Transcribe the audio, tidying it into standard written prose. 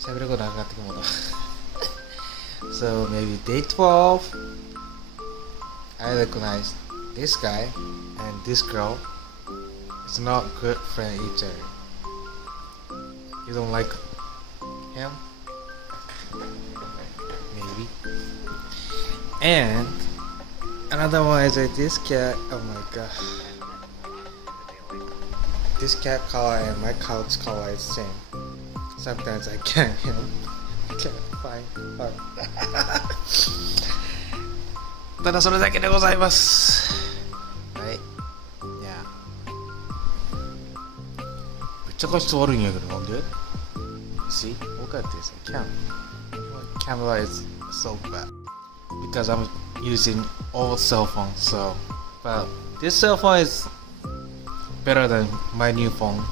喋ることなくなってくもの So maybe day 12 I recognize this guy and this girl is not good friend each other. You don't like him? Maybe. And another one is like this cat. Oh my god. This cat color and my couch color is same. Sometimes I can't find her. ただそれだけでございます。はい。いや。めっちゃ画質悪いんやけどなんで See? Look at this. I can't. Camera is so bad. Because I'm using old cell phone, so. But this cell phone is better than my new phone.